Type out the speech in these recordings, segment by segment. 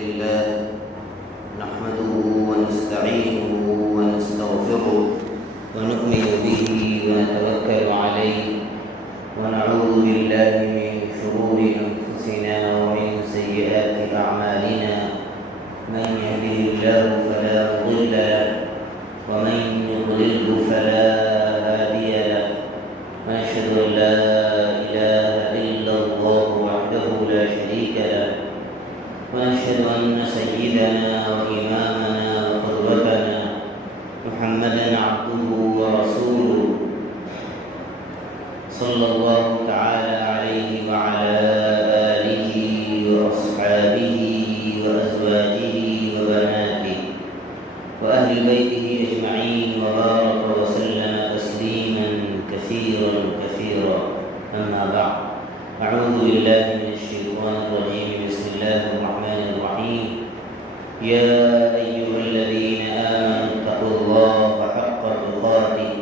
لله نحمده ونستعينه ونستغفره ونؤمن به ونتوكل عليه ونعوذ بالله من شرور أنفسنا ومن سيئات أعمالنا من يهده الله فلا مضل له ومن يضلله فلا هادي له ونشهد أن لا إله إلا الله وحده لا شريك له ونشهد أن سيدنا وإمامنا وقدوتنا محمدا عبده ورسوله صلى الله تعالى عليه وعلى آله وأصحابه وأزواجه وبناته وأهل بيته أجمعين وبارك وسلم تسليما كثيرا كثيرا. أما بعد، أعوذ بالله من الشيطان الرجيم. بسم الله الرحمن الرحيم. يا أيها الذين آمنوا اتقوا الله حق تقاته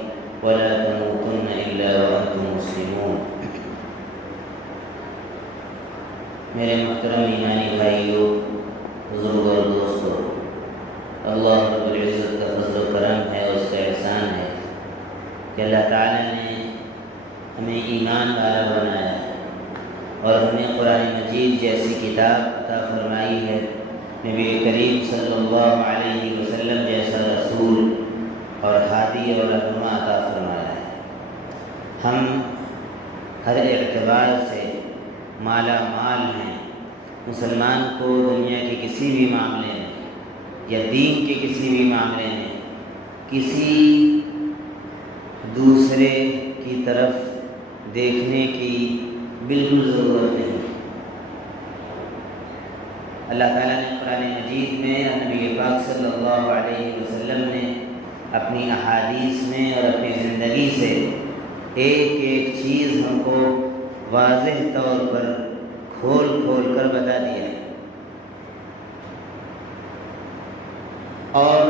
ولا تموتن إلا وأنتم مسلمون. میرے محترم ایمانی بھائیوں، بزرگوں اور دوستوں، اللہ رب العزت کا فضل و کرم ہے اور اس کا احسان ہے کہ اللہ تعالیٰ نے ہمیں ایمان والا بنایا ہے اور ہمیں قرآن مجید جیسی کتاب عطا فرمائی ہے، نبی کریم صلی اللہ علیہ وسلم جیسا رسول اور ہادی اور رہنما عطا فرمایا ہے۔ ہم ہر اعتبار سے مالا مال ہیں۔ مسلمان کو دنیا کے کسی بھی معاملے میں یا دین کے کسی بھی معاملے میں کسی دوسرے کی طرف دیکھنے کی بالکل ضرورت نہیں۔ اللہ تعالیٰ نے قرآن مجید میں نبی پاک صلی اللہ علیہ وسلم نے اپنی احادیث میں اور اپنی زندگی سے ایک ایک چیز ہم کو واضح طور پر کھول کھول کر بتا دیا ہے، اور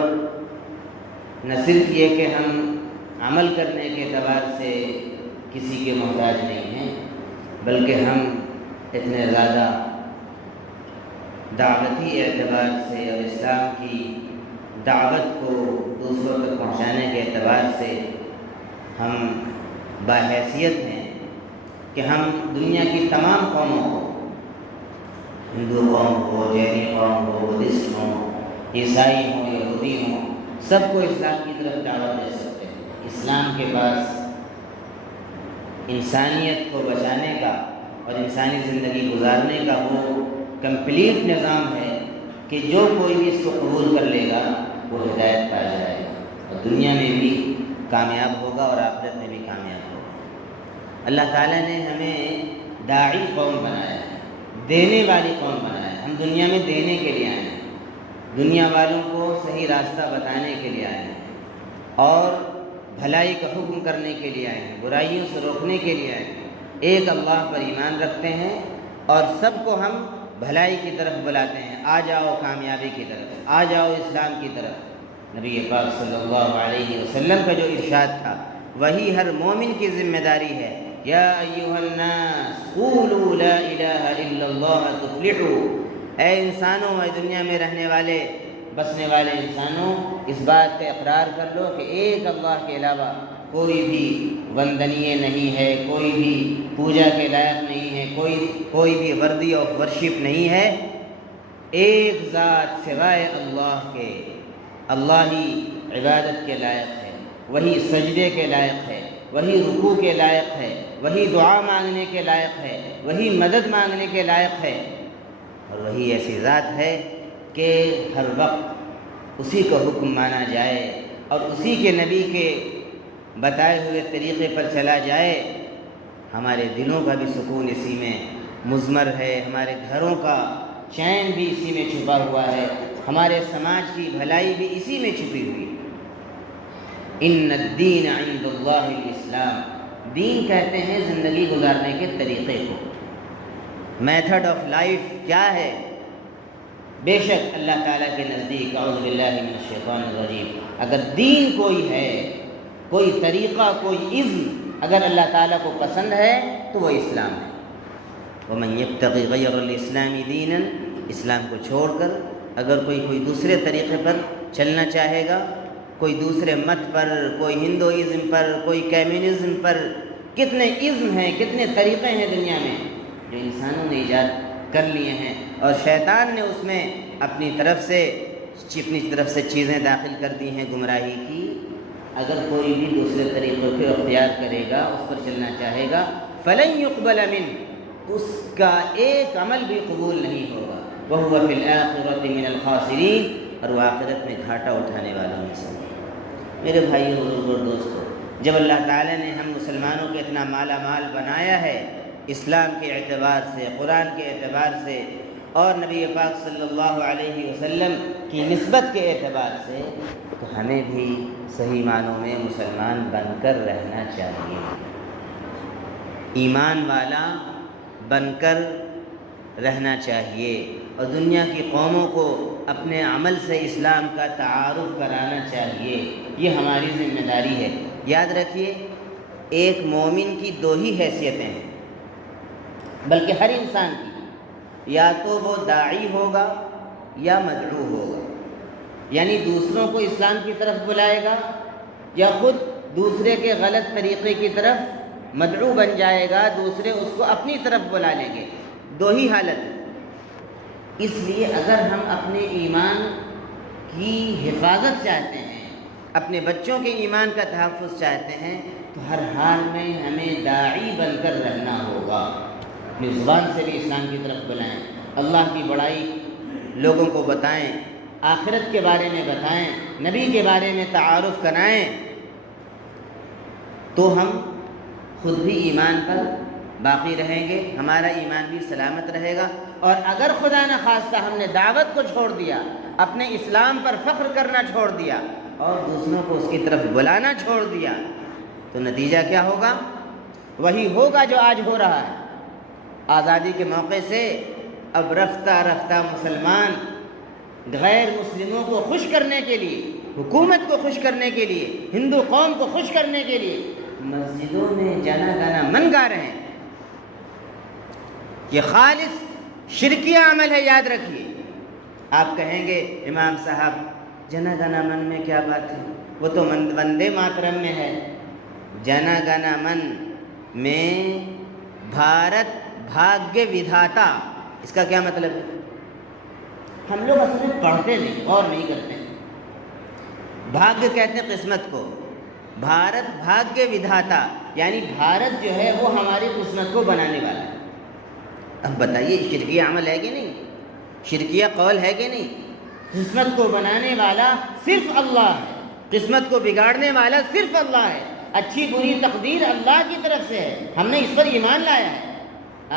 نہ صرف یہ کہ ہم عمل کرنے کے اعتبار سے کسی کے محتاج نہیں ہیں، بلکہ ہم اتنے زیادہ دعوتی اعتبار سے اور اسلام کی دعوت کو دوسروں تک پہنچانے کے اعتبار سے ہم باحیثیت ہیں کہ ہم دنیا کی تمام قوموں کو، ہندو قوم ہو، جینی قوم ہو، بدھسٹ ہوں، عیسائی ہوں، یہودی ہوں، سب کو اسلام کی طرف دعوت دے سکتے ہیں۔ اسلام کے پاس انسانیت کو بچانے کا اور انسانی زندگی گزارنے کا وہ کمپلیٹ نظام ہے کہ جو کوئی بھی اس کو قبول کر لے گا وہ ہدایت پا جائے گا اور دنیا میں بھی کامیاب ہوگا اور آخرت میں بھی کامیاب ہوگا۔ اللہ تعالیٰ نے ہمیں داعی قوم بنایا ہے، دینے والی قوم بنایا ہے۔ ہم دنیا میں دینے کے لیے آئے ہیں، دنیا والوں کو صحیح راستہ بتانے کے لیے آئے ہیں اور بھلائی کا حکم کرنے کے لیے آئے ہیں، برائیوں سے روکنے کے لیے آئے ہیں۔ ایک اللہ پر ایمان رکھتے ہیں اور سب کو ہم بھلائی کی طرف بلاتے ہیں، آ جاؤ کامیابی کی طرف، آ جاؤ اسلام کی طرف۔ نبی پاک صلی اللہ علیہ وسلم کا جو ارشاد تھا وہی ہر مومن کی ذمہ داری ہے۔ یا ایھا الناس قولوا لا الہ الا اللہ تفلحوا۔ اے انسانوں، اے دنیا میں رہنے والے بسنے والے انسانوں، اس بات کا اقرار کر لو کہ ایک اللہ کے علاوہ کوئی بھی وندنیہ نہیں ہے، کوئی بھی پوجا کے لائق نہیں ہے، کوئی بھی وردی آف ورشپ نہیں ہے۔ ایک ذات سوائے اللہ کے، اللہ ہی عبادت کے لائق ہے، وہی سجدے کے لائق ہے، وہی رکوع کے لائق ہے، وہی دعا مانگنے کے لائق ہے، وہی مدد مانگنے کے لائق ہے، اور وہی ایسی ذات ہے کہ ہر وقت اسی کا حکم مانا جائے اور اسی کے نبی کے بتائے ہوئے طریقے پر چلا جائے۔ ہمارے دلوں کا بھی سکون اسی میں مضمر ہے، ہمارے گھروں کا چین بھی اسی میں چھپا ہوا ہے، ہمارے سماج کی بھلائی بھی اسی میں چھپی ہوئی ہے۔ ان الدین عند اللہ الاسلام۔ دین کہتے ہیں زندگی گزارنے کے طریقے کو، میتھڈ آف لائف کیا ہے۔ بے شک اللہ تعالیٰ کے نزدیک، اعوذ باللہ من الشیطان الرجیم، اگر دین کوئی ہے، کوئی طریقہ، کوئی اذن اگر اللہ تعالیٰ کو پسند ہے تو وہ اسلام ہے۔ ومن يبتغي غير الاسلام دينا اسلام کو چھوڑ کر اگر کوئی دوسرے طریقے پر چلنا چاہے گا، کوئی دوسرے مت پر، کوئی ہندوازم پر، کوئی کمیونزم پر، کتنے ازم ہیں، کتنے طریقے ہیں دنیا میں جو انسانوں نے ایجاد کر لیے ہیں، اور شیطان نے اس میں اپنی طرف سے چیزیں داخل کر دی ہیں گمراہی کی۔ اگر کوئی بھی دوسرے طریقوں کو اختیار کرے گا، اس پر چلنا چاہے گا، فلن يقبل منه، اس کا ایک عمل بھی قبول نہیں ہوگا، وهو في الآخرة من الخاسرین، اور وہ آخرت میں گھاٹا اٹھانے والوں میں سے۔ میرے بھائیو، بزرگوں اور دوستو، جب اللہ تعالیٰ نے ہم مسلمانوں کو اتنا مالا مال بنایا ہے اسلام کے اعتبار سے، قرآن کے اعتبار سے، اور نبی پاک صلی اللہ علیہ وسلم کی نسبت کے اعتبار سے، تو ہمیں بھی صحیح معنوں میں مسلمان بن کر رہنا چاہیے، ایمان والا بن کر رہنا چاہیے، اور دنیا کی قوموں کو اپنے عمل سے اسلام کا تعارف کرانا چاہیے۔ یہ ہماری ذمہ داری ہے۔ یاد رکھیے، ایک مومن کی دو ہی حیثیتیں ہیں، بلکہ ہر انسان کی، یا تو وہ داعی ہوگا یا مدعو ہوگا، یعنی دوسروں کو اسلام کی طرف بلائے گا یا خود دوسرے کے غلط طریقے کی طرف مدعو بن جائے گا، دوسرے اس کو اپنی طرف بلا لیں گے۔ دو ہی حالت ہے۔ اس لیے اگر ہم اپنے ایمان کی حفاظت چاہتے ہیں، اپنے بچوں کے ایمان کا تحفظ چاہتے ہیں، تو ہر حال میں ہمیں داعی بن کر رہنا ہوگا، اپنی زبان سے بھی اسلام کی طرف بلائیں، اللہ کی بڑائی لوگوں کو بتائیں، آخرت کے بارے میں بتائیں، نبی کے بارے میں تعارف کرائیں، تو ہم خود بھی ایمان پر باقی رہیں گے، ہمارا ایمان بھی سلامت رہے گا۔ اور اگر خدا نہ خواستہ ہم نے دعوت کو چھوڑ دیا، اپنے اسلام پر فخر کرنا چھوڑ دیا اور دوسروں کو اس کی طرف بلانا چھوڑ دیا، تو نتیجہ کیا ہوگا؟ وہی ہوگا جو آج ہو رہا ہے۔ آزادی کے موقع سے اب رفتہ رفتہ مسلمان غیر مسلموں کو خوش کرنے کے لیے، حکومت کو خوش کرنے کے لیے، ہندو قوم کو خوش کرنے کے لیے مسجدوں میں جنا گنا من گا رہے ہیں۔ یہ خالص شرکیہ عمل ہے، یاد رکھیے۔ آپ کہیں گے امام صاحب جنا گنا من میں کیا بات ہے، وہ تو وندے ماترم میں ہے۔ جنا گنا من میں بھارت بھاگیہ ودھاتا، اس کا کیا مطلب ہے؟ ہم لوگ اصل میں پڑھتے نہیں، غور نہیں کرتے ہیں۔ بھاگیہ کہتے ہیں قسمت کو، بھارت بھاگیہ ودھاتا، یعنی بھارت جو ہے وہ ہماری قسمت کو بنانے والا ہے۔ اب بتائیے شرکیہ عمل ہے کہ نہیں، شرکیہ قول ہے کہ نہیں؟ قسمت کو بنانے والا صرف اللہ ہے، قسمت کو بگاڑنے والا صرف اللہ ہے، اچھی بری تقدیر اللہ کی طرف سے ہے، ہم نے اس پر ایمان لایا ہے۔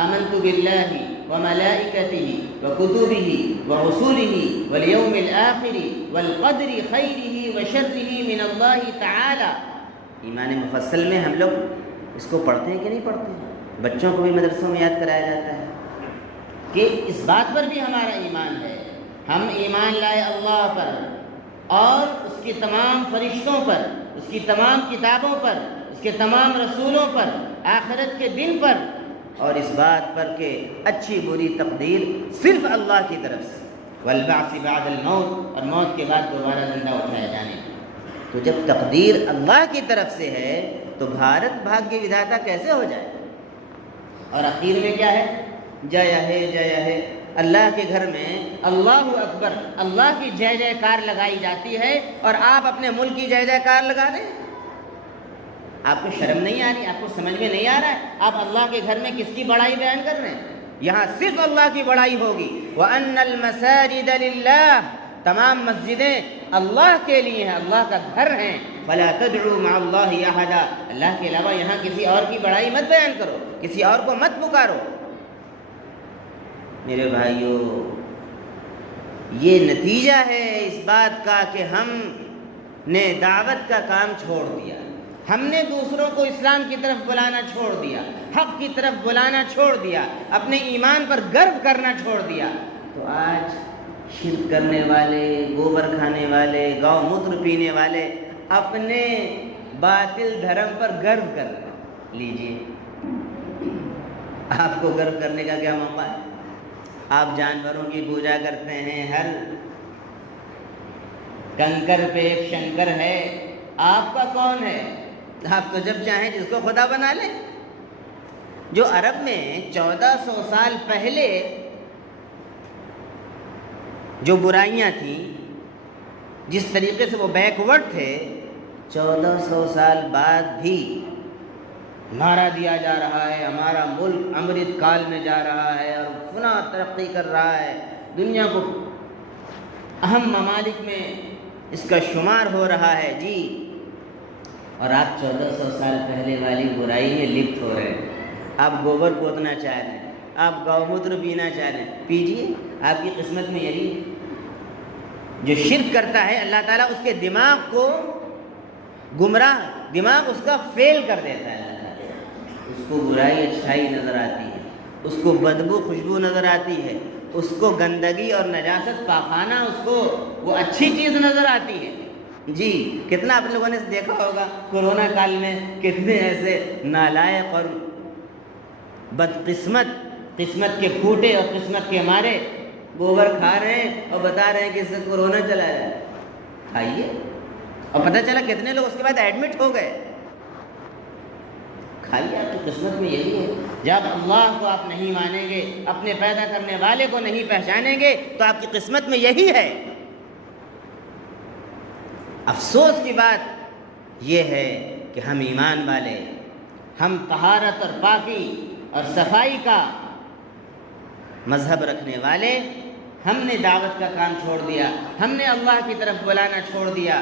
آمنت باللہ وملائکتہ وکتبہ ورسلہ والیوم الآخر والقدر خیرہ وشرہ من اللہ تعالی۔ ایمان مفصل میں ہم لوگ اس کو پڑھتے ہیں کہ نہیں پڑھتے ہیں؟ بچوں کو بھی مدرسوں میں یاد کرایا جاتا ہے کہ اس بات پر بھی ہمارا ایمان ہے، ہم ایمان لائے اللہ پر اور اس کے تمام فرشتوں پر، اس کی تمام کتابوں پر، اس کے تمام رسولوں پر، آخرت کے دن پر، اور اس بات پر کہ اچھی بری تقدیر صرف اللہ کی طرف سے، والبعث بعد الموت، اور موت کے بعد دوبارہ زندہ اٹھائے جانے۔ تو جب تقدیر اللہ کی طرف سے ہے تو بھارت بھاگیہ ودھاتا کیسے ہو جائے؟ اور اخیر میں کیا ہے؟ جے ہے، اللہ کے گھر میں اللہ اکبر، اللہ کی جے جے کار لگائی جاتی ہے، اور آپ اپنے ملک کی جے جے کار لگا رہے ہیں۔ آپ کو شرم نہیں آ رہی؟ آپ کو سمجھ میں نہیں آ رہا ہے؟ آپ اللہ کے گھر میں کس کی بڑائی بیان کر رہے ہیں؟ یہاں صرف اللہ کی بڑائی ہوگی۔ وَأَنَّ الْمَسَاجِدَ لِلَّهِ، تمام مسجدیں اللہ کے لیے ہیں، اللہ کا گھر ہیں۔ فَلَا تَدْعُوا مَعَ اللَّهِ أَحَدًا، اللہ کے علاوہ یہاں کسی اور کی بڑائی مت بیان کرو، کسی اور کو مت پکارو۔ میرے بھائیو، یہ نتیجہ ہے اس بات کا کہ ہم نے دعوت کا کام چھوڑ دیا، ہم نے دوسروں کو اسلام کی طرف بلانا چھوڑ دیا، حق کی طرف بلانا چھوڑ دیا، اپنے ایمان پر گرو کرنا چھوڑ دیا۔ تو آج شرک کرنے والے، گوبر کھانے والے، گاؤں موتر پینے والے اپنے باطل دھرم پر گرو کر رہے ہیں۔ لیجیے، آپ کو گرو کرنے کا کیا موقع ہے؟ آپ جانوروں کی پوجا کرتے ہیں، ہر کنکر پہ ایک شنکر ہے، آپ کا کون ہے؟ آپ تو جب چاہیں جس کو خدا بنا لیں۔ جو عرب میں 1400 سال پہلے جو برائیاں تھیں، جس طریقے سے وہ بیکورڈ تھے، 1400 سال بعد بھی نعرہ دیا جا رہا ہے ہمارا ملک امرت کال میں جا رہا ہے اور فنا ترقی کر رہا ہے، دنیا کو اہم ممالک میں اس کا شمار ہو رہا ہے جی، اور آپ 1400 سال پہلے والی برائی میں لپت ہو رہے ہیں۔ آپ گوبر پوتنا چاہ رہے ہیں، آپ گو موتر پینا چاہ رہے ہیں، پیجیے، آپ کی قسمت میں یہی ہے۔ جو شرک کرتا ہے اللہ تعالیٰ اس کے دماغ کو گمراہ، دماغ اس کا فیل کر دیتا ہے، اس کو برائی اچھائی نظر آتی ہے، اس کو بدبو خوشبو نظر آتی ہے، اس کو گندگی اور نجاست پاخانہ اس کو وہ اچھی چیز نظر آتی ہے جی۔ کتنا آپ لوگوں نے دیکھا ہوگا کورونا کال میں کتنے ایسے نالائق اور بدقسمت، قسمت کے پھوٹے اور قسمت کے مارے گوبر کھا رہے ہیں اور بتا رہے ہیں کہ اس سے کورونا چلا جائے۔ کھائیے، اور پتہ چلا کتنے لوگ اس کے بعد ایڈمٹ ہو گئے۔ کھائیے، آپ کی قسمت میں یہی ہے۔ جب اللہ کو آپ نہیں مانیں گے، اپنے پیدا کرنے والے کو نہیں پہچانیں گے، تو آپ کی قسمت میں یہی ہے۔ افسوس کی بات یہ ہے کہ ہم ایمان والے، ہم طہارت اور پاکی اور صفائی کا مذہب رکھنے والے، ہم نے دعوت کا کام چھوڑ دیا، ہم نے اللہ کی طرف بلانا چھوڑ دیا۔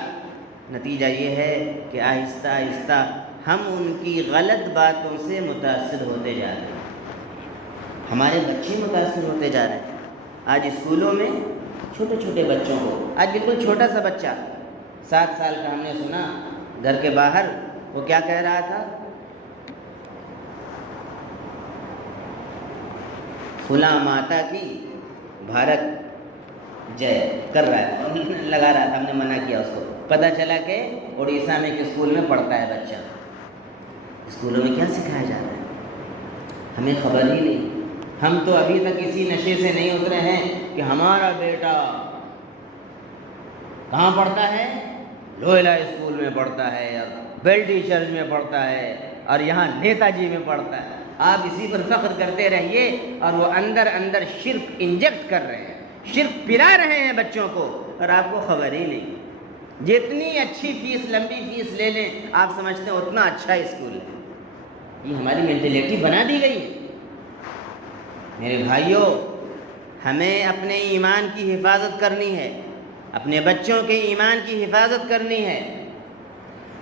نتیجہ یہ ہے کہ آہستہ آہستہ ہم ان کی غلط باتوں سے متاثر ہوتے جا رہے ہیں، ہمارے بچے متاثر ہوتے جا رہے ہیں۔ آج اسکولوں میں چھوٹے چھوٹے بچوں کو، آج بالکل چھوٹا سا بچہ 7 سال کا، ہم نے سنا گھر کے باہر وہ کیا کہہ رہا تھا، فلاں ماتا کی بھارت جے کر رہا ہے، لگا رہا تھا، ہم نے منع کیا اس کو۔ پتہ چلا کہ اڑیسہ میں ایک اسکول میں پڑھتا ہے بچہ۔ اسکولوں میں کیا سکھایا جاتا ہے ہمیں خبر ہی نہیں۔ ہم تو ابھی تک کسی نشے سے نہیں اترے ہیں کہ ہمارا بیٹا کہاں پڑھتا ہے، لوئلہ اسکول میں پڑھتا ہے، اور بیلٹی چرچ میں پڑھتا ہے، اور یہاں نیتا جی میں پڑھتا ہے۔ آپ اسی پر فخر کرتے رہیے، اور وہ اندر اندر شرک انجیکٹ کر رہے ہیں، شرک پلا رہے ہیں بچوں کو، اور آپ کو خبر ہی نہیں۔ جتنی اچھی فیس، لمبی فیس لے لیں، آپ سمجھتے ہیں اتنا اچھا اسکول ہے۔ یہ ہماری مینٹلٹی بنا دی گئی ہے۔ میرے بھائیوں، ہمیں اپنے ایمان کی حفاظت کرنی ہے، اپنے بچوں کے ایمان کی حفاظت کرنی ہے۔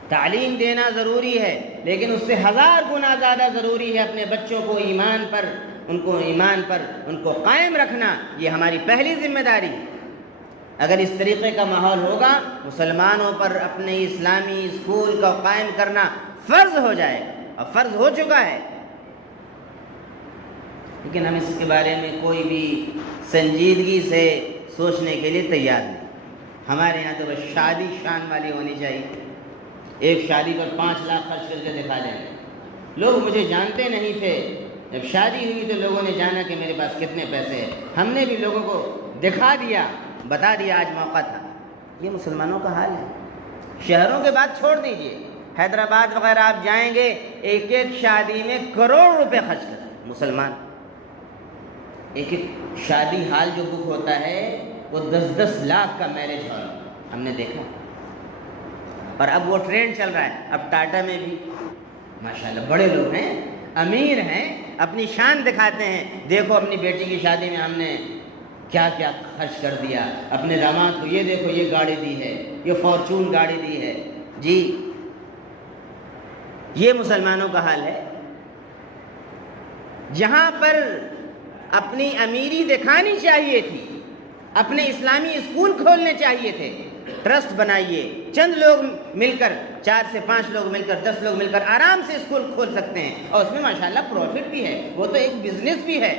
تعلیم دینا ضروری ہے، لیکن اس سے 1000 گنا زیادہ ضروری ہے اپنے بچوں کو ایمان پر ان کو قائم رکھنا۔ یہ ہماری پہلی ذمہ داری ہے۔ اگر اس طریقے کا ماحول ہوگا، مسلمانوں پر اپنے اسلامی اسکول کا قائم کرنا فرض ہو جائے، اور فرض ہو چکا ہے، لیکن ہم اس کے بارے میں کوئی بھی سنجیدگی سے سوچنے کے لیے تیار نہیں۔ ہمارے یہاں تو بس شادی شان والی ہونی چاہیے، ایک شادی پر 5 لاکھ خرچ کر کے دکھا دیں۔ لوگ مجھے جانتے نہیں تھے، جب شادی ہوئی تو لوگوں نے جانا کہ میرے پاس کتنے پیسے ہیں، ہم نے بھی لوگوں کو دکھا دیا، بتا دیا آج موقع تھا۔ یہ مسلمانوں کا حال ہے۔ شہروں کے بات چھوڑ دیجئے، حیدرآباد وغیرہ آپ جائیں گے، ایک ایک شادی میں کروڑ روپے خرچ کرتے ہیں مسلمان۔ ایک ایک شادی ہال جو بک ہوتا ہے وہ 10-10 لاکھ کا میرج ہال ہم نے دیکھا۔ اور اب وہ ٹرینڈ چل رہا ہے، اب ٹاٹا میں بھی ماشاءاللہ بڑے لوگ ہیں، امیر ہیں، اپنی شان دکھاتے ہیں، دیکھو اپنی بیٹی کی شادی میں ہم نے کیا کیا خرچ کر دیا، اپنے داماد کو یہ دیکھو یہ گاڑی دی ہے، یہ فارچون گاڑی دی ہے جی۔ یہ مسلمانوں کا حال ہے۔ جہاں پر اپنی امیری دکھانی چاہیے تھی، اپنے اسلامی اسکول کھولنے چاہیے تھے، ٹرسٹ بنائیے، چند لوگ مل کر، 4 سے 5 لوگ مل کر، 10 لوگ مل کر آرام سے اسکول کھول سکتے ہیں، اور اس میں ماشاءاللہ پروفٹ بھی ہے، وہ تو ایک بزنس بھی ہے،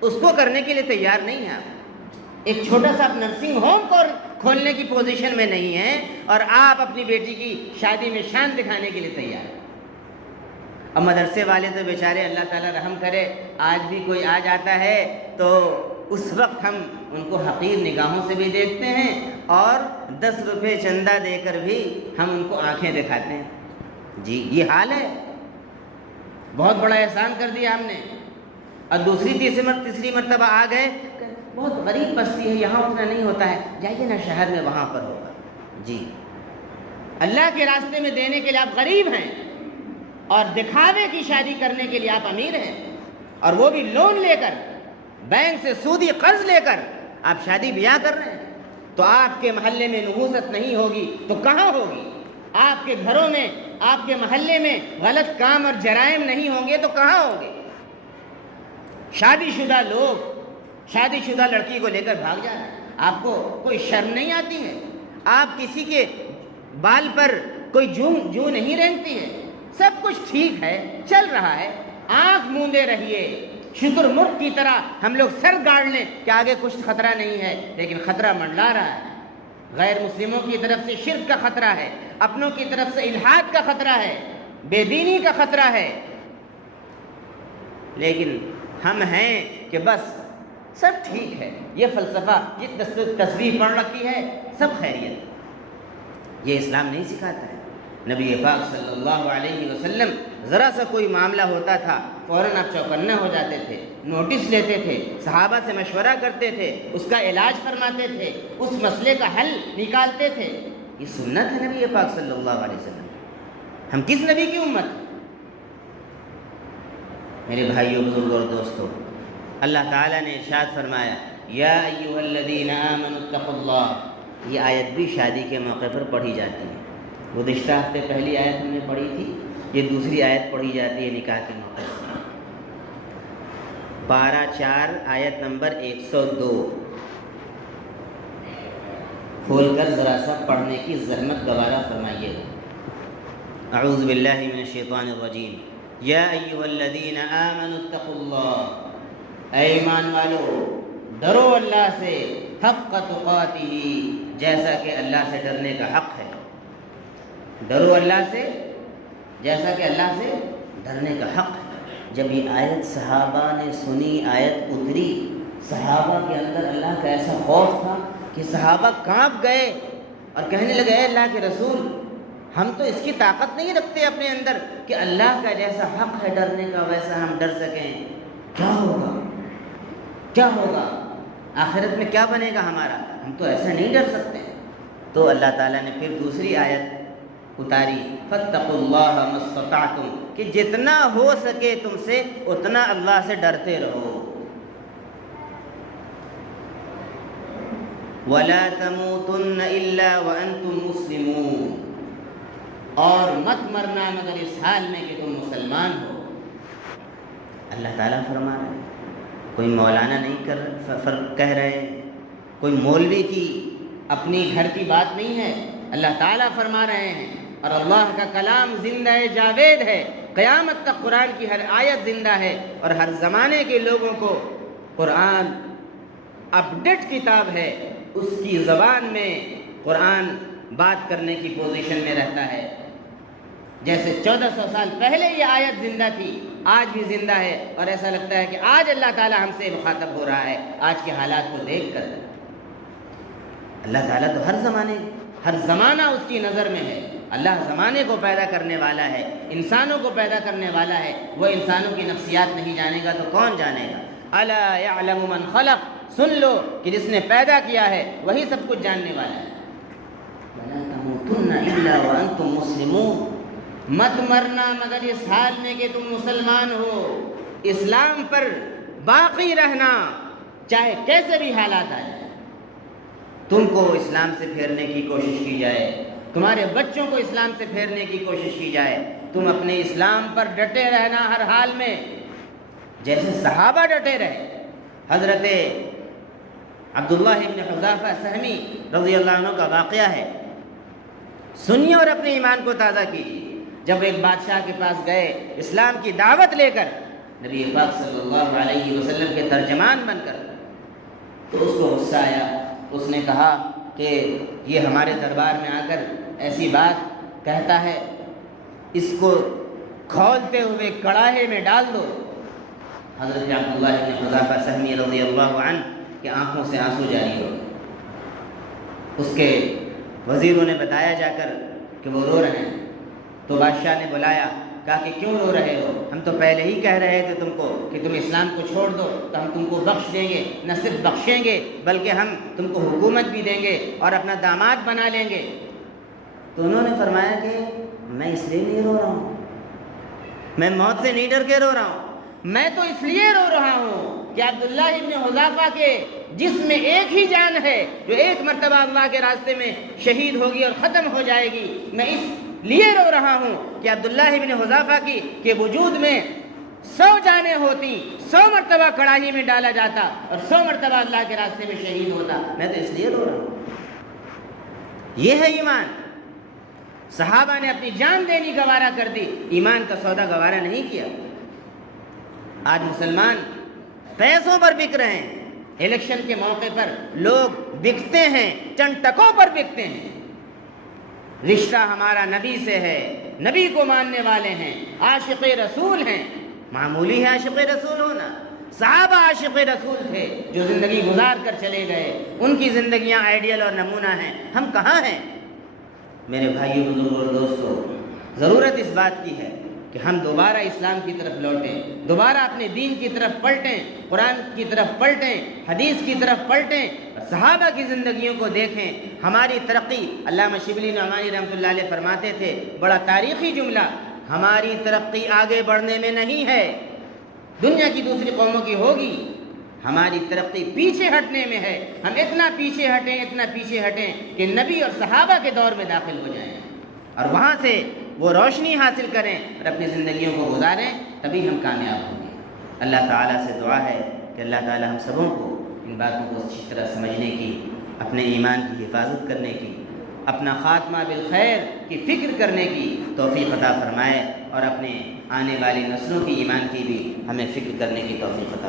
اس کو کرنے کے لیے تیار نہیں ہیں۔ ایک چھوٹا سا آپ نرسنگ ہوم کو کھولنے کی پوزیشن میں نہیں ہیں، اور آپ اپنی بیٹی کی شادی میں شان دکھانے کے لیے تیار ہیں۔ اب مدرسے والے تو بیچارے اللہ تعالیٰ رحم کرے، آج بھی کوئی آ جاتا ہے تو اس وقت ہم ان کو حقیر نگاہوں سے بھی دیکھتے ہیں اور 10 روپے چندہ دے کر بھی ہم ان کو آنکھیں دکھاتے ہیں۔ جی یہ حال ہے، بہت بڑا احسان کر دیا ہم نے، اور تیسری مرتبہ آ گئے، بہت غریب بستی ہے، یہاں اتنا نہیں ہوتا ہے، جائیے نا شہر میں، وہاں پر ہوگا۔ جی اللہ کے راستے میں دینے کے لیے آپ غریب ہیں، اور دکھاوے کی شادی کرنے کے لیے آپ امیر ہیں، اور وہ بھی لون لے کر، بینک سے سودی قرض لے کر آپ شادی بیاہ کر رہے ہیں۔ تو آپ کے محلے میں نحوست نہیں ہوگی تو کہاں ہوگی؟ آپ کے گھروں میں، آپ کے محلے میں غلط کام اور جرائم نہیں ہوں گے تو کہاں ہوں گے؟ شادی شدہ لوگ شادی شدہ لڑکی کو لے کر بھاگ جا رہے ہیں، آپ کو کوئی شرم نہیں آتی ہے؟ آپ کسی کے بال پر کوئی جو نہیں رینگتی ہے؟ سب کچھ ٹھیک ہے، چل رہا ہے، آنکھ موندے رہیے، شکر مرغ کی طرح ہم لوگ سر گاڑ لیں کہ آگے کچھ خطرہ نہیں ہے، لیکن خطرہ منڈلا رہا ہے۔ غیر مسلموں کی طرف سے شرک کا خطرہ ہے، اپنوں کی طرف سے الحاد کا خطرہ ہے، بے دینی کا خطرہ ہے، لیکن ہم ہیں کہ بس سب ٹھیک ہے، یہ فلسفہ، یہ تصویر پڑھ رکھی ہے، سب خیریت۔ یہ اسلام نہیں سکھاتا ہے۔ نبی پاک صلی اللہ علیہ وسلم ذرا سا کوئی معاملہ ہوتا تھا فوراً آپ چوکنے ہو جاتے تھے، نوٹس لیتے تھے، صحابہ سے مشورہ کرتے تھے، اس کا علاج فرماتے تھے، اس مسئلے کا حل نکالتے تھے۔ یہ سنت ہے نبی پاک صلی اللہ علیہ وسلم۔ ہم کس نبی کی امت ہیں؟ میرے بھائیوں، بزرگوں اور دوستوں، اللہ تعالیٰ نے ارشاد فرمایا، یا ایھا الذین آمنوا اتقوا اللہ۔ یہ آیت بھی شادی کے موقع پر پڑھی جاتی ہے۔ گزشتہ ہفتے پہلی آیت ہم نے پڑھی تھی، یہ دوسری آیت پڑھی جاتی ہے نکاح کے موقع پر۔ پارہ 4 آیت نمبر 102 کھول کر ذرا سا پڑھنے کی زحمت گوارا فرمائیے۔ اعوذ باللہ من الشیطان الرجیم، یا ایھا الذین آمنوا اتقوا اللہ۔ اے ایمان والو، ڈرو اللہ سے، حق تقاتہ، جیسا کہ اللہ سے ڈرنے کا حق ہے۔ ڈرو اللہ سے جیسا کہ اللہ سے ڈرنے کا حق ہے۔ جب یہ آیت صحابہ نے سنی، آیت اتری، صحابہ کے اندر اللہ کا ایسا خوف تھا کہ صحابہ کانپ گئے اور کہنے لگے، اے اللہ کے رسول، ہم تو اس کی طاقت نہیں رکھتے اپنے اندر کہ اللہ کا جیسا حق ہے ڈرنے کا ویسا ہم ڈر سکیں۔ کیا ہوگا؟ کیا ہوگا؟ آخرت میں کیا بنے گا ہمارا؟ ہم تو ایسا نہیں ڈر سکتے۔ تو اللہ تعالیٰ نے پھر دوسری آیت اتاری، فاتقوا اللہ ما استطعتم، کہ جتنا ہو سکے تم سے اتنا اللہ سے ڈرتے رہو۔ ولا تموتن الا وانتم مسلمون، اور مت مرنا مگر اس حال میں کہ تم مسلمان ہو۔ اللہ تعالیٰ فرما رہے ہیں، کوئی مولانا نہیں کہہ رہے ہیں، کوئی مولوی کی اپنی گھر کی بات نہیں ہے، اللہ تعالیٰ فرما رہے ہیں۔ اور اللہ کا کلام زندہ جاوید ہے، قیامت تک قرآن کی ہر آیت زندہ ہے، اور ہر زمانے کے لوگوں کو قرآن اپڈیٹ کتاب ہے، اس کی زبان میں قرآن بات کرنے کی پوزیشن میں رہتا ہے۔ جیسے 1400 سال پہلے یہ آیت زندہ تھی، آج بھی زندہ ہے، اور ایسا لگتا ہے کہ آج اللہ تعالیٰ ہم سے مخاطب ہو رہا ہے آج کے حالات کو دیکھ کر۔ اللہ تعالیٰ تو ہر زمانہ اس کی نظر میں ہے۔ اللہ زمانے کو پیدا کرنے والا ہے، انسانوں کو پیدا کرنے والا ہے، وہ انسانوں کی نفسیات نہیں جانے گا تو کون جانے گا؟ الا یعلم من خلق، سن لو کہ جس نے پیدا کیا ہے وہی سب کچھ جاننے والا ہے۔ ولا تموتن الا وانتم مسلمون، مت مرنا مگر اس حال میں کہ تم مسلمان ہو، اسلام پر باقی رہنا چاہے کیسے بھی حالات آ جائیں۔ تم کو اسلام سے پھیرنے کی کوشش کی جائے، تمہارے بچوں کو اسلام سے پھیرنے کی کوشش کی جائے، تم اپنے اسلام پر ڈٹے رہنا ہر حال میں، جیسے صحابہ ڈٹے رہے۔ حضرت عبداللہ ابن حذافہ سہمی رضی اللہ عنہ کا واقعہ ہے، سنیے اور اپنے ایمان کو تازہ کیجیے۔ جب ایک بادشاہ کے پاس گئے اسلام کی دعوت لے کر، نبی پاک صلی اللہ علیہ وسلم کے ترجمان بن کر، تو اس کو غصہ آیا۔ اس نے کہا کہ یہ ہمارے دربار میں آ کر ایسی بات کہتا ہے، اس کو کھولتے ہوئے کڑاہے میں ڈال دو۔ حضرت عبداللہ بن حذافہ سہمی رضی اللہ عنہ کہ آنکھوں سے آنسو جاری ہو گئے۔ اس کے وزیروں نے بتایا جا کر کہ وہ رو رہے ہیں، تو بادشاہ نے بلایا، کہا کہ کیوں رو رہے ہو؟ ہم تو پہلے ہی کہہ رہے تھے تم کو کہ تم اسلام کو چھوڑ دو تو ہم تم کو بخش دیں گے، نہ صرف بخشیں گے بلکہ ہم تم کو حکومت بھی دیں گے اور اپنا داماد بنا لیں گے۔ تو انہوں نے فرمایا کہ میں اس لیے نہیں رو رہا ہوں، میں موت سے نہیں ڈر کے رو رہا ہوں، میں تو اس لیے رو رہا ہوں کہ عبداللہ ابن حذافہ کے جسم میں ایک ہی جان ہے جو ایک مرتبہ اللہ کے راستے میں شہید ہوگی اور ختم ہو جائے گی۔ میں اس لیے رو رہا ہوں کہ عبداللہ ابن حذافہ کے وجود میں 100 جانیں ہوتی، 100 مرتبہ کڑاہی میں ڈالا جاتا اور 100 مرتبہ اللہ کے راستے میں شہید ہوتا، میں تو اس لیے رو رہا ہوں۔ یہ ہے ایمان۔ صحابہ نے اپنی جان دینی گوارا کر دی، ایمان کا سودا گوارا نہیں کیا۔ آج مسلمان پیسوں پر بک رہے ہیں، الیکشن کے موقع پر لوگ بکتے ہیں، چند ٹکوں پر بکتے ہیں۔ رشتہ ہمارا نبی سے ہے، نبی کو ماننے والے ہیں، عاشق رسول ہیں۔ معمولی ہے عاشق رسول ہونا؟ صحابہ عاشق رسول تھے جو زندگی گزار کر چلے گئے، ان کی زندگیاں آئیڈیل اور نمونہ ہیں۔ ہم کہاں ہیں؟ میرے بھائیوں، بزرگوں اور دوستوں، ضرورت اس بات کی ہے کہ ہم دوبارہ اسلام کی طرف لوٹیں، دوبارہ اپنے دین کی طرف پلٹیں، قرآن کی طرف پلٹیں، حدیث کی طرف پلٹیں، صحابہ کی زندگیوں کو دیکھیں۔ ہماری ترقی، علامہ شبلی نعمانی رحمۃ اللہ علیہ فرماتے تھے، بڑا تاریخی جملہ، ہماری ترقی آگے بڑھنے میں نہیں ہے، دنیا کی دوسری قوموں کی ہوگی، ہماری ترقی پیچھے ہٹنے میں ہے۔ ہم اتنا پیچھے ہٹیں کہ نبی اور صحابہ کے دور میں داخل ہو جائیں اور وہاں سے وہ روشنی حاصل کریں اور اپنی زندگیوں کو گزاریں، تبھی ہم کامیاب ہوں گے۔ اللہ تعالیٰ سے دعا ہے کہ اللہ تعالیٰ ہم سبوں کو ان باتوں کو اچھی طرح سمجھنے کی، اپنے ایمان کی حفاظت کرنے کی، اپنا خاتمہ بالخیر کی فکر کرنے کی توفیق عطا فرمائے، اور اپنے آنے والی نسلوں کی ایمان کی بھی ہمیں فکر کرنے کی توفیق عطا